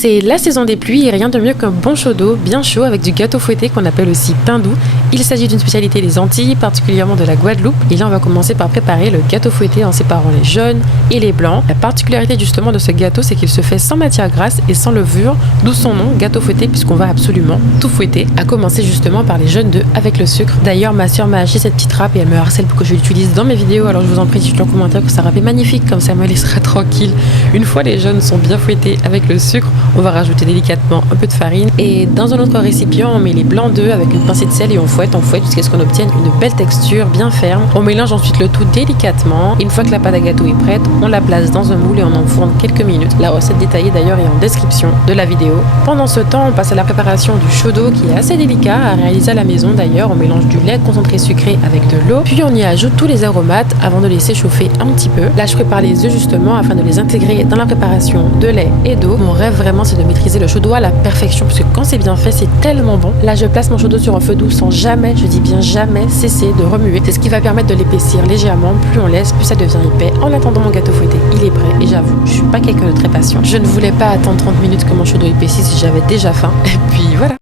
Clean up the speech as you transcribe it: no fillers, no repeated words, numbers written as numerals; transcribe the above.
C'est la saison des pluies et rien de mieux qu'un bon chaud d'eau bien chaud avec du gâteau fouetté qu'on appelle aussi pain doux. Il s'agit d'une spécialité des Antilles, particulièrement de la Guadeloupe. Et là on va commencer par préparer le gâteau fouetté en séparant les jaunes et les blancs. La particularité justement de ce gâteau, c'est qu'il se fait sans matière grasse et sans levure, d'où son nom, gâteau fouetté, puisqu'on va absolument tout fouetter, à commencer justement par les jaunes d'œufs avec le sucre. D'ailleurs ma soeur m'a acheté cette petite râpe et elle me harcèle pour que je l'utilise dans mes vidéos, alors je vous en prie dites-le en commentaire que sa râpe est magnifique, comme ça elle me laissera tranquille. Une fois les jaunes sont bien fouettés avec le sucre, on va rajouter délicatement un peu de farine et dans un autre récipient on met les blancs d'œufs avec une pincée de sel et on fouette jusqu'à ce qu'on obtienne une belle texture bien ferme. On mélange ensuite le tout délicatement. Une fois que la pâte à gâteau est prête, on la place dans un moule et on enfourne quelques minutes. La recette détaillée d'ailleurs est en description de la vidéo. Pendant ce temps, on passe à la préparation du chaud d'eau qui est assez délicat à réaliser à la maison d'ailleurs. On mélange du lait concentré sucré avec de l'eau, puis on y ajoute tous les aromates avant de laisser chauffer un petit peu. Là je prépare les œufs justement afin de les intégrer dans la préparation de lait et d'eau. Mon rêve vraiment c'est de maîtriser le chaud d'eau à la perfection parce que quand c'est bien fait c'est tellement bon. Là je place mon chaud d'eau sur un feu doux sans jamais, je dis bien jamais, cesser de remuer. C'est ce qui va permettre de l'épaissir légèrement. Plus on laisse, plus ça devient épais. En attendant mon gâteau fouetté, il est prêt et j'avoue, je suis pas quelqu'un de très patient. Je ne voulais pas attendre 30 minutes que mon chaud d'eau épaississe si j'avais déjà faim. Et puis voilà.